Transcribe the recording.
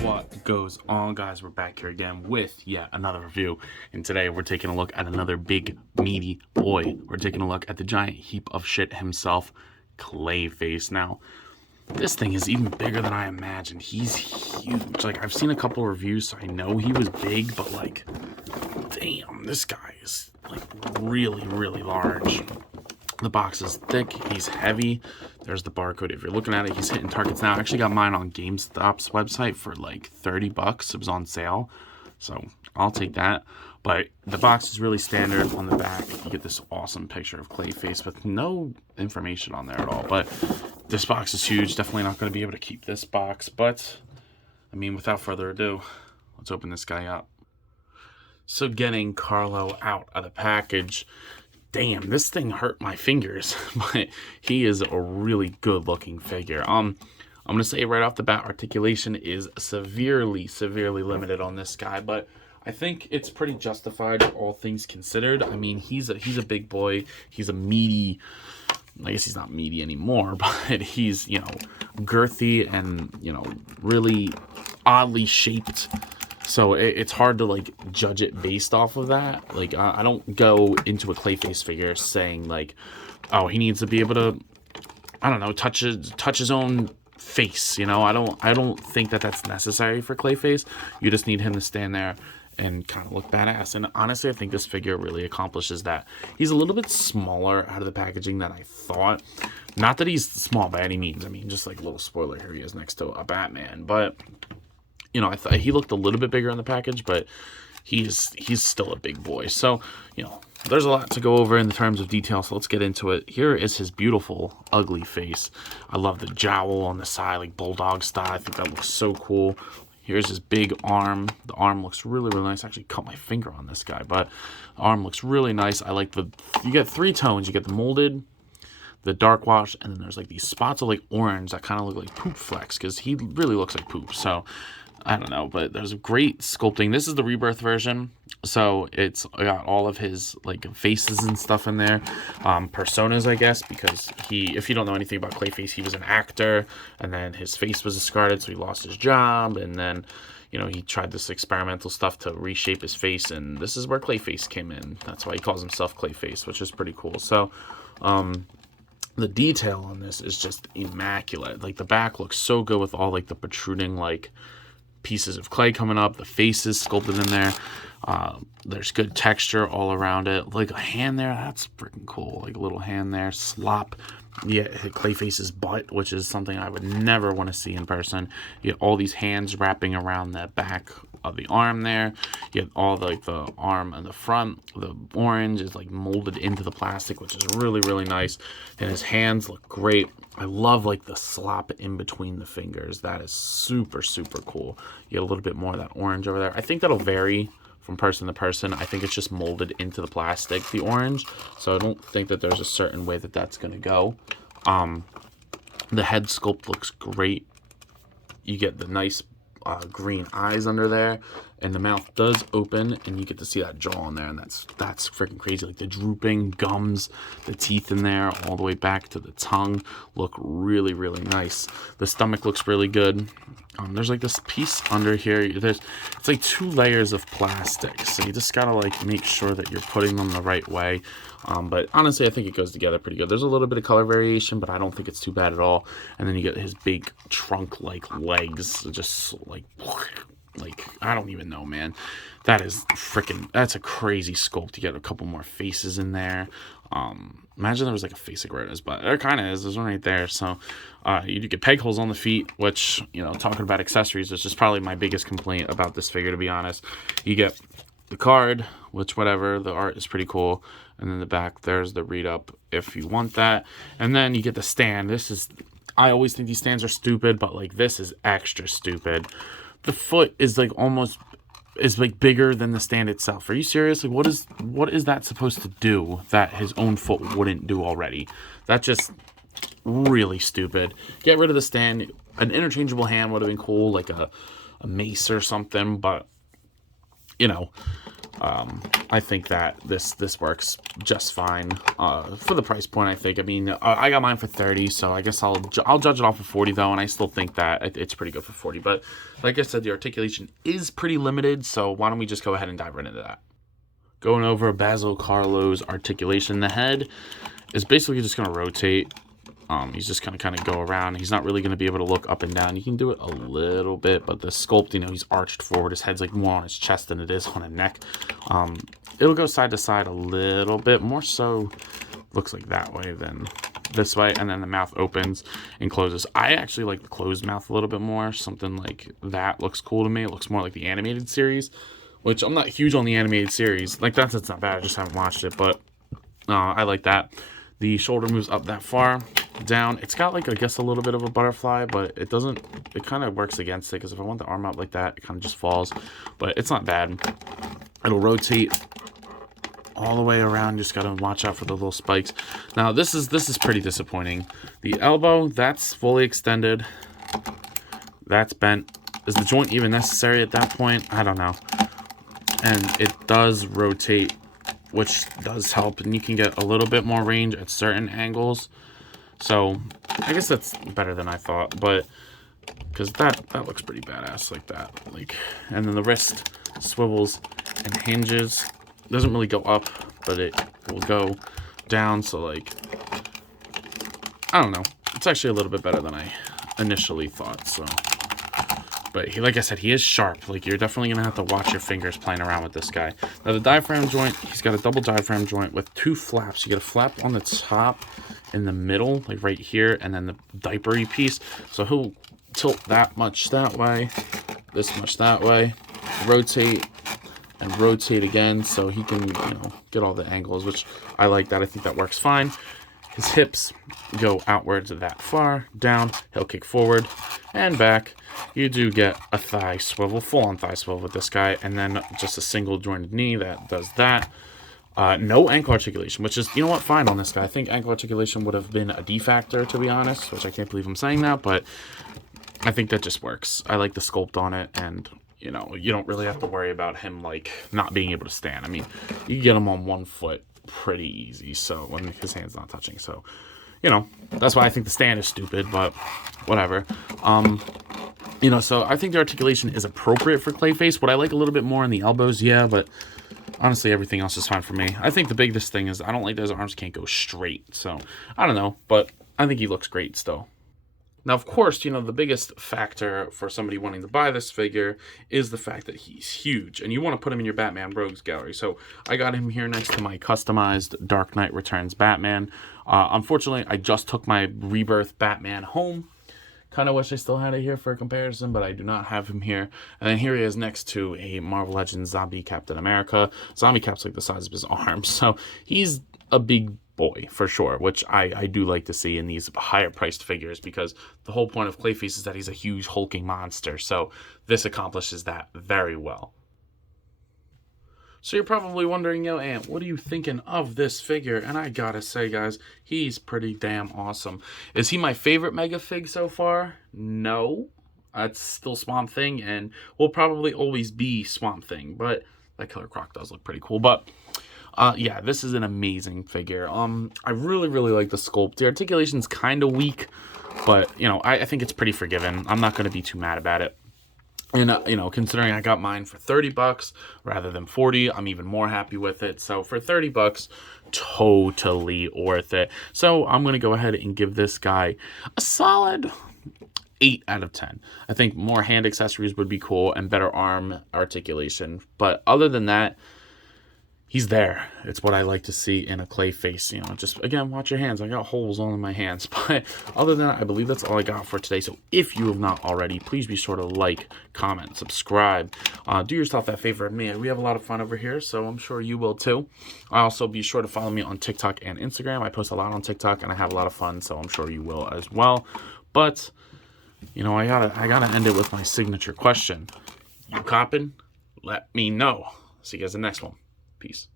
What goes on, guys? We're back here again with yet another review, and today we're taking a look at another big meaty boy. We're taking a look at the giant heap of shit himself, Clayface. Now this thing is even bigger than I imagined. He's huge. Like, I've seen a couple reviews, so I know he was big, but like, damn, this guy is like really large. The box is thick, he's heavy. There's the barcode. If you're looking at it, he's hitting targets now. I actually got mine on GameStop's website for like 30 bucks. It was on sale, so I'll take that. But the box is really standard. On the back, you get this awesome picture of Clayface with no information on there at all. But this box is huge. Definitely not going to be able to keep this box. But, I mean, without further ado, let's open this guy up. So getting Carlo out of the package, damn, this thing hurt my fingers, but he is a really good looking figure. I'm gonna say right off the bat, articulation is severely limited on this guy, but I think it's pretty justified, all things considered. I mean, he's a big boy. He's a meaty, I guess he's not meaty anymore, but he's, you know, girthy and, you know, really oddly shaped. So it's hard to like judge it based off of that. Like, I don't go into a Clayface figure saying like, oh, he needs to be able to, I don't know, touch his own face. You know, I don't think that that's necessary for Clayface. You just need him to stand there and kind of look badass. And honestly, I think this figure really accomplishes that. He's a little bit smaller out of the packaging than I thought. Not that he's small by any means. I mean, just like a little spoiler, here he is next to a Batman, but you know, I thought he looked a little bit bigger in the package, but he's still a big boy. So, you know, there's a lot to go over in the terms of detail, so let's get into it. Here is his beautiful, ugly face. I love the jowl on the side, like bulldog style. I think that looks so cool. Here's his big arm. The arm looks really nice. I actually cut my finger on this guy, but the arm looks really nice. I like you get three tones. You get the molded, the dark wash, and then there's like these spots of like orange that kind of look like poop flecks, because he really looks like poop. So I don't know, but there's a great sculpting. This is the Rebirth version, so it's got all of his like faces and stuff in there, personas, I guess, because if you don't know anything about Clayface, he was an actor, and then his face was discarded, so he lost his job, and then, you know, he tried this experimental stuff to reshape his face, and this is where Clayface came in. That's why he calls himself Clayface, which is pretty cool. So, the detail on this is just immaculate. Like, the back looks so good with all like the protruding like pieces of clay coming up, the faces sculpted in there. There's good texture all around it. Like a hand there, that's freaking cool. Like a little hand there. Slop. Yeah, Clayface's butt, which is something I would never want to see in person. You get all these hands wrapping around the back of the arm there. You get all the arm and the front. The orange is like molded into the plastic, which is really nice. And his hands look great. I love like the slop in between the fingers. That is super cool. You get a little bit more of that orange over there. I think that'll vary from person to person. I think it's just molded into the plastic, the orange. So I don't think that there's a certain way that that's going to go. The head sculpt looks great. You get the nice green eyes under there, and the mouth does open, and you get to see that jaw in there, and that's freaking crazy. Like the drooping gums, the teeth in there, all the way back to the tongue look really nice. The stomach looks really good. There's like this piece under here. It's like 2 layers of plastic, so you just gotta like make sure that you're putting them the right way. But honestly, I think it goes together pretty good. There's a little bit of color variation, but I don't think it's too bad at all. And then you get his big trunk-like legs, just like I don't even know, man. That's a crazy sculpt. You get a couple more faces in there. Imagine there was like a face of Greta's, but there kind of is. There's one right there. So you get peg holes on the feet, which, you know, talking about accessories, which is probably my biggest complaint about this figure, to be honest. You get the card, which whatever, the art is pretty cool. And then the back, there's the read up if you want that. And then you get the stand. I always think these stands are stupid, but like this is extra stupid. The foot is like bigger than the stand itself. Are you serious? Like, what is that supposed to do that his own foot wouldn't do already? That's just really stupid. Get rid of the stand. An interchangeable hand would have been cool, like a mace or something, but you know, I think that this works just fine for the price point. I think. I mean, I got mine for 30, so I guess I'll judge it off of 40 though, and I still think that it's pretty good for 40. But like I said, the articulation is pretty limited, so why don't we just go ahead and dive right into that? Going over Basil Carlo's articulation, the head is basically just going to rotate. He's just going to kind of go around. He's not really going to be able to look up and down. You can do it a little bit, but the sculpt, you know, he's arched forward. His head's like more on his chest than it is on his neck. It'll go side to side a little bit, more so looks like that way than this way. And then the mouth opens and closes. I actually like the closed mouth a little bit more. Something like that looks cool to me. It looks more like the animated series, which I'm not huge on the animated series. Like that's not bad. I just haven't watched it, but I like that. The shoulder moves up that far, down. It's got like, I guess, a little bit of a butterfly, but it doesn't, it kind of works against it, because if I want the arm out like that, it kind of just falls, but it's not bad. It'll rotate all the way around. Just got to watch out for the little spikes. Now, this is pretty disappointing. The elbow, that's fully extended. That's bent. Is the joint even necessary at that point? I don't know. And it does rotate, which does help, and you can get a little bit more range at certain angles. So I guess that's better than I thought, but because that looks pretty badass like that. Like, and then the wrist swivels and hinges. Doesn't really go up, but it will go down. So like, I don't know. It's actually a little bit better than I initially thought. So, but he, like I said, he is sharp. Like, you're definitely gonna have to watch your fingers playing around with this guy. Now the diaphragm joint, he's got a double diaphragm joint with 2 flaps. You get a flap on the top, in the middle, like right here, and then the diapery piece. So he'll tilt that much that way, this much that way, rotate and rotate again, so he can, you know, get all the angles, which I like that. I think that works fine. His hips go outwards that far, down, he'll kick forward and back. You do get a thigh swivel, full-on thigh swivel with this guy, and then just a single jointed knee that does that. No ankle articulation, which is, you know what, fine on this guy. I think ankle articulation would have been a D factor, to be honest, which I can't believe I'm saying that, but I think that just works. I like the sculpt on it, and, you know, you don't really have to worry about him, like, not being able to stand. I mean, you can get him on 1 foot pretty easy, so, when his hand's not touching, so, you know, that's why I think the stand is stupid, but whatever. You know, so I think the articulation is appropriate for Clayface. Would I like a little bit more in the elbows? Yeah, but honestly, everything else is fine for me. I think the biggest thing is I don't like that his arms can't go straight. So, I don't know, but I think he looks great still. Now, of course, you know, the biggest factor for somebody wanting to buy this figure is the fact that he's huge. And you want to put him in your Batman Rogues gallery. So, I got him here next to my customized Dark Knight Returns Batman. Unfortunately, I just took my Rebirth Batman home. Kind of wish I still had it here for a comparison, but I do not have him here. And then here he is next to a Marvel Legends Zombie Captain America. Zombie Cap's like the size of his arm, so he's a big boy for sure, which I do like to see in these higher priced figures, because the whole point of Clayface is that he's a huge hulking monster, so this accomplishes that very well. So you're probably wondering, yo, Ant, what are you thinking of this figure? And I gotta say, guys, he's pretty damn awesome. Is he my favorite Megafig so far? No. That's still Swamp Thing, and will probably always be Swamp Thing. But that Killer Croc does look pretty cool. But yeah, this is an amazing figure. I really, really like the sculpt. The articulation's kind of weak, but, you know, I think it's pretty forgiven. I'm not going to be too mad about it. And, you know, considering I got mine for 30 bucks rather than 40, I'm even more happy with it. So for 30 bucks, totally worth it. So I'm going to go ahead and give this guy a solid 8 out of 10. I think more hand accessories would be cool and better arm articulation. But other than that, he's there. It's what I like to see in a Clayface. You know, just, again, watch your hands. I got holes all in my hands. But other than that, I believe that's all I got for today. So if you have not already, please be sure to like, comment, subscribe. Do yourself that favor of me. We have a lot of fun over here, so I'm sure you will too. Also, be sure to follow me on TikTok and Instagram. I post a lot on TikTok, and I have a lot of fun, so I'm sure you will as well. But, you know, I gotta end it with my signature question. You coppin'? Let me know. See you guys in the next one. Peace.